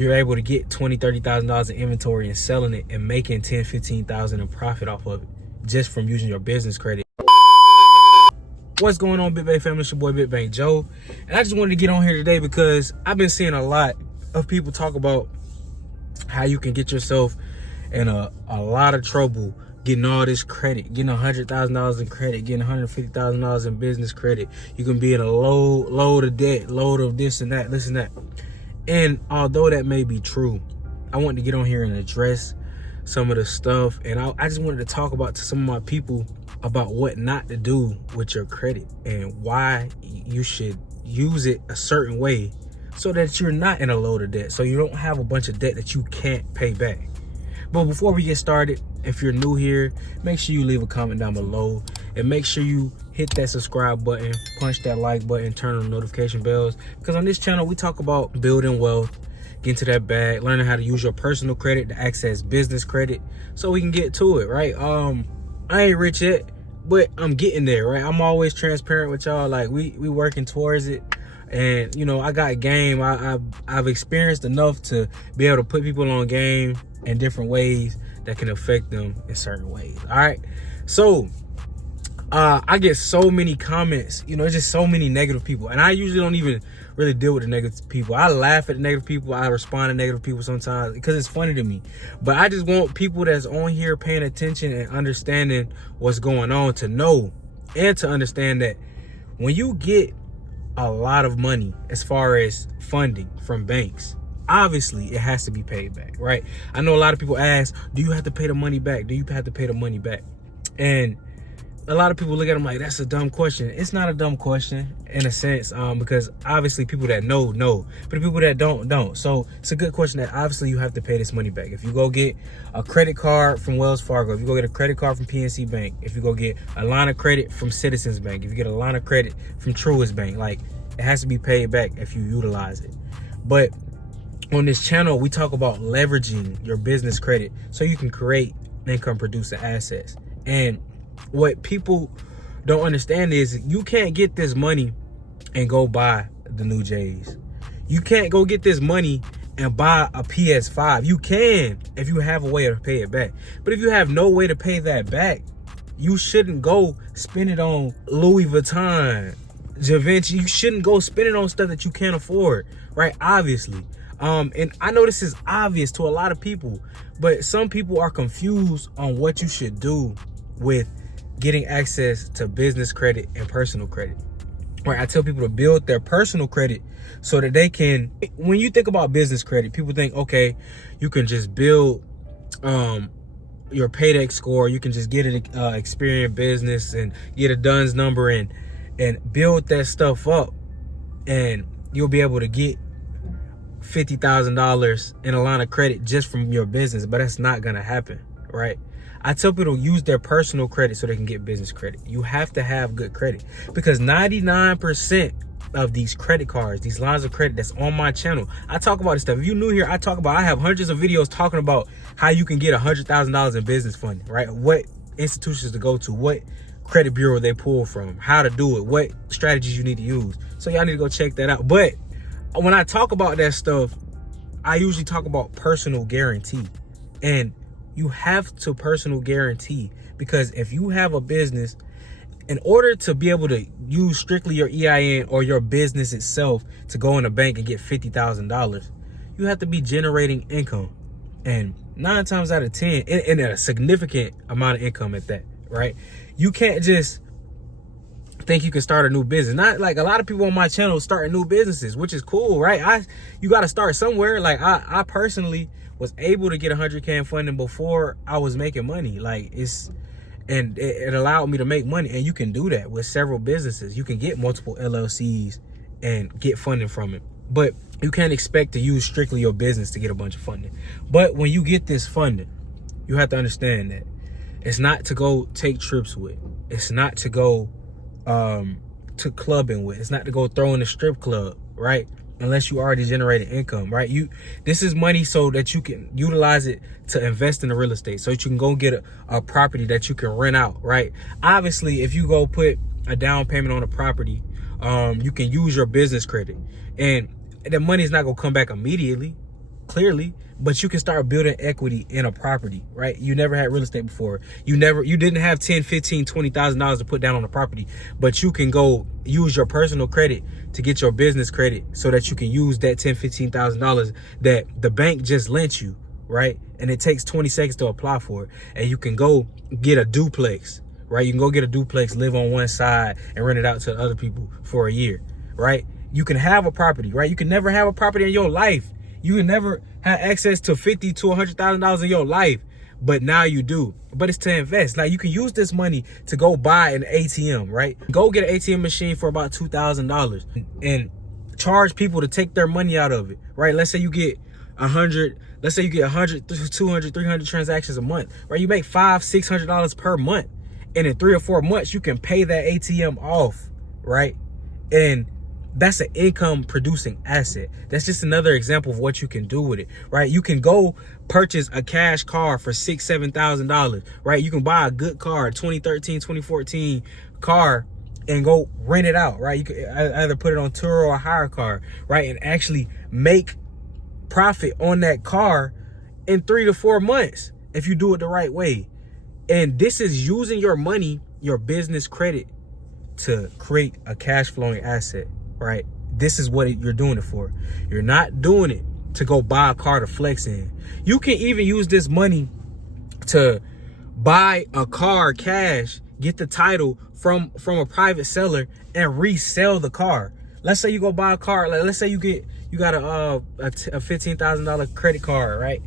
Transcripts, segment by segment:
you're able to get $20,000-$30,000 in inventory and selling it and making $10,000-$15,000 in profit off of it just from using your business credit. What's going on, Big Bang family? It's your boy Big Bang Joe, and I just wanted to get on here today because I've been seeing a lot of people talk about how you can get yourself in a lot of trouble getting all this credit, getting $100,000 in credit, getting $150,000 in business credit. You can be in a load of debt, load of this and that. And although that may be true, I wanted to get on here and address some of the stuff, and I just wanted to talk about to some of my people about what not to do with your credit and why you should use it a certain way so that you're not in a load of debt, so you don't have a bunch of debt that you can't pay back. But before we get started, if you're new here, make sure you leave a comment down below, and make sure you hit that subscribe button, punch that like button, turn on the notification bells, because on this channel we talk about building wealth, getting to that bag, learning how to use your personal credit to access business credit so we can get to it, right? I ain't rich yet, but I'm getting there, right? I'm always transparent with y'all. Like we working towards it, and you know, I got game. I've experienced enough to be able to put people on game in different ways that can affect them in certain ways. All right, so I get so many comments, you know, it's just so many negative people, and I usually don't even really deal with the negative people. I laugh at the negative people, I respond to negative people sometimes because it's funny to me. But I just want people that's on here paying attention and understanding what's going on to know and to understand that when you get a lot of money as far as funding from banks, obviously it has to be paid back, right? I know a lot of people ask, do you have to pay the money back? Do you have to pay the money back? And a lot of people look at them like, that's a dumb question. It's not a dumb question in a sense, because obviously people that know, but the people that don't. So it's a good question that obviously you have to pay this money back. If you go get a credit card from Wells Fargo, if you go get a credit card from PNC Bank, if you go get a line of credit from Citizens Bank, if you get a line of credit from Truist Bank, like it has to be paid back if you utilize it. But on this channel, we talk about leveraging your business credit so you can create income producing assets. And what people don't understand is you can't get this money and go buy the new J's. You can't go get this money and buy a PS5. You can if you have a way to pay it back. But if you have no way to pay that back, you shouldn't go spend it on Louis Vuitton, Givenchy. You shouldn't go spend it on stuff that you can't afford, right? Obviously. And I know this is obvious to a lot of people, but some people are confused on what you should do with getting access to business credit and personal credit. Right? I tell people to build their personal credit so that they can, when you think about business credit, people think, okay, you can just build your paydex score, you can just get an Experian business and get a DUNS number and build that stuff up, and you'll be able to get $50,000 in a line of credit just from your business. But that's not gonna happen, right? I tell people to use their personal credit so they can get business credit. You have to have good credit, because 99% of these credit cards, these lines of credit that's on my channel, I talk about this stuff. If you're new here, I have hundreds of videos talking about how you can get $100,000 in business funding, right? What institutions to go to, what credit bureau they pull from, how to do it, what strategies you need to use. So y'all need to go check that out. But when I talk about that stuff, I usually talk about personal guarantee. And you have to personal guarantee, because if you have a business, in order to be able to use strictly your EIN or your business itself to go in a bank and get $50,000, you have to be generating income. And 9 times out of 10, and a significant amount of income at that, right? You can't just think you can start a new business. Not like a lot of people on my channel starting new businesses, which is cool, right? You got to start somewhere. Like I personally was able to get 100K in funding before I was making money. Like it allowed me to make money, and you can do that with several businesses. You can get multiple LLCs and get funding from it, but you can't expect to use strictly your business to get a bunch of funding. But when you get this funding, you have to understand that it's not to go take trips with. It's not to go to clubbing with. It's not to go throw in a strip club, right? Unless you already generated income, right? This is money so that you can utilize it to invest in the real estate, so that you can go get a property that you can rent out, right? Obviously, if you go put a down payment on a property, you can use your business credit, and the money is not gonna come back immediately. clearly, but you can start building equity in a property, right? You never had real estate before. You didn't have 10, 15, $20,000 to put down on a property, but you can go use your personal credit to get your business credit so that you can use that $10, $15,000 that the bank just lent you, right? And it takes 20 seconds to apply for it. And you can go get a duplex, right? You can go get a duplex, live on one side, and rent it out to other people for a year, right? You can have a property, right? You can never have a property in your life. You can never have access to $50,000 to $100,000 in your life, but now you do. But it's to invest. Like, you can use this money to go buy an ATM, right? Go get an ATM machine for about $2,000 and charge people to take their money out of it, right? Let's say you get 100, 200, 300 transactions a month, right? You make $500, $600 per month. And in 3 or 4 months, you can pay that ATM off, right? And that's an income producing asset. That's just another example of what you can do with it, right? You can go purchase a cash car for $6,000, $7,000, right? You can buy a good car, 2013, 2014 car, and go rent it out, right? You can either put it on tour or hire a car, right? And actually make profit on that car in 3 to 4 months if you do it the right way. And this is using your money, your business credit, to create a cash flowing asset, right? This is what you're doing it for. You're not doing it to go buy a car to flex in. You can even use this money to buy a car cash, get the title from a private seller, and resell the car. Let's say you go buy a car. Like, let's say you got a $15,000 credit card, right?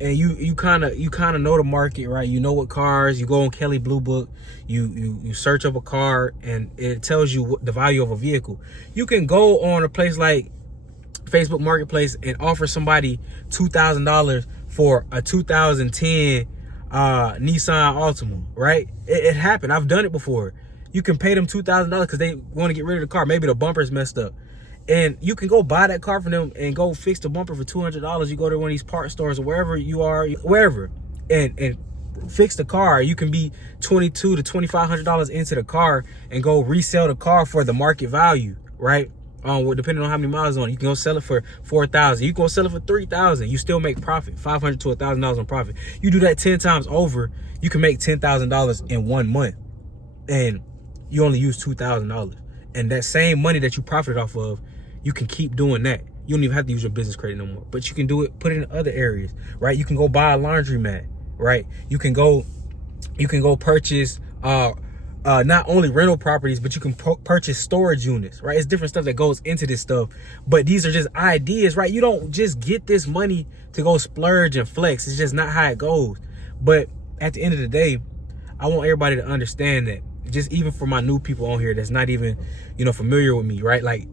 And you kind of know the market, right? You know what cars. You go on Kelly Blue Book, you search up a car, and it tells you what the value of a vehicle. You can go on a place like Facebook Marketplace and offer somebody $2,000 for a 2010 Nissan Altima, right? It happened. I've done it before. You can pay them $2,000 because they want to get rid of the car. Maybe the bumper's messed up. And you can go buy that car from them and go fix the bumper for $200. You go to one of these part stores or wherever you are, wherever, and fix the car. You can be $2,200 to $2,500 into the car and go resell the car for the market value, right? Depending on how many miles on it. You can go sell it for $4,000. You can go sell it for $3,000. You still make profit, $500 to $1,000 on profit. You do that 10 times over, you can make $10,000 in 1 month, and you only use $2,000. And that same money that you profited off of, you can keep doing that. You don't even have to use your business credit no more, but you can do it, put it in other areas, right? You can go buy a laundromat, right? You can go purchase not only rental properties, but you can purchase storage units, right? It's different stuff that goes into this stuff, but these are just ideas, right? You don't just get this money to go splurge and flex. It's just not how it goes. But at the end of the day, I want everybody to understand that, just even for my new people on here that's not even, familiar with me, right? Like,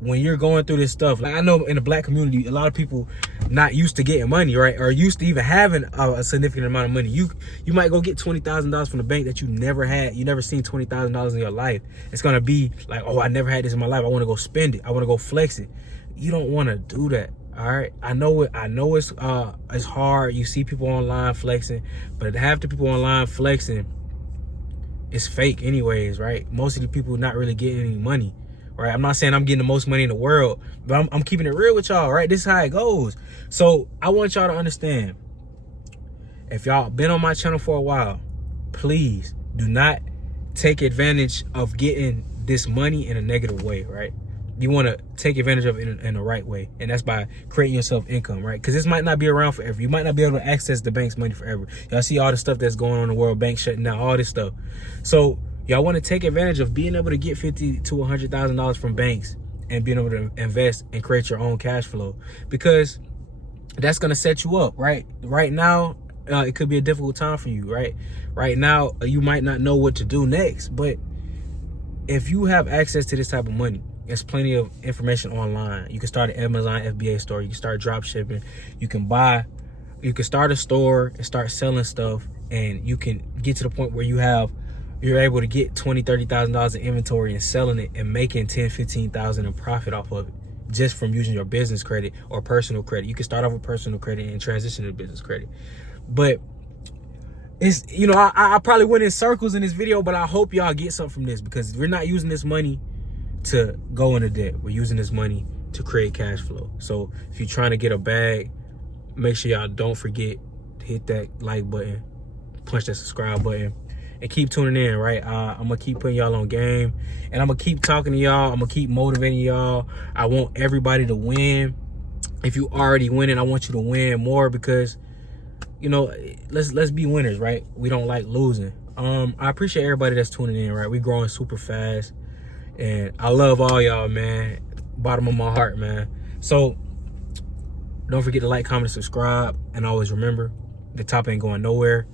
when you're going through this stuff, like, I know in the Black community, a lot of people not used to getting money, right? Or used to even having a significant amount of money. You might go get $20,000 from the bank that you never had. You never seen $20,000 in your life. It's going to be like, oh, I never had this in my life. I want to go spend it. I want to go flex it. You don't want to do that. All right. I know it's hard. You see people online flexing, but half the people online flexing, it's fake anyways, right? Most of the people not really getting any money. Right? I'm not saying I'm getting the most money in the world, but I'm keeping it real with y'all, right? This is how it goes. So I want y'all to understand, if y'all been on my channel for a while, please do not take advantage of getting this money in a negative way, right? You want to take advantage of it in the right way, and that's by creating yourself income, right? Because this might not be around forever. You might not be able to access the bank's money forever. Y'all see all the stuff that's going on in the world, banks shutting down, all this stuff. So y'all want to take advantage of being able to get $50,000 to $100,000 from banks and being able to invest and create your own cash flow, because that's going to set you up, right? Right now, it could be a difficult time for you, right? Right now, you might not know what to do next, but if you have access to this type of money, there's plenty of information online. You can start an Amazon FBA store. You can start drop shipping. You can start a store and start selling stuff, and you can get to the point where you're able to get $20,000, $30,000 in inventory and selling it and making $10,000, $15,000 in profit off of it, just from using your business credit or personal credit. You can start off with personal credit and transition to business credit. But it's, I probably went in circles in this video, but I hope y'all get something from this, because we're not using this money to go into debt. We're using this money to create cash flow. So if you're trying to get a bag, make sure y'all don't forget to hit that like button, punch that subscribe button, and keep tuning in, right? I'm gonna keep putting y'all on game, and I'm gonna keep talking to y'all. I'm gonna keep motivating y'all. I want everybody to win. If you already winning, I want you to win more, because you know, let's be winners, right? We don't like losing. I appreciate everybody that's tuning in, right? We growing super fast, and I love all y'all, man. Bottom of my heart, man. So don't forget to like, comment, subscribe, and always remember, the top ain't going nowhere.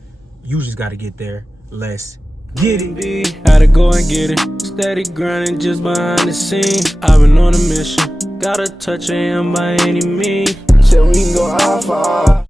You just got to get there. Let's get it. Had to go and get it. Steady grinding just behind the scenes. I've been on a mission. Gotta touch him by any means. Till we can go high five.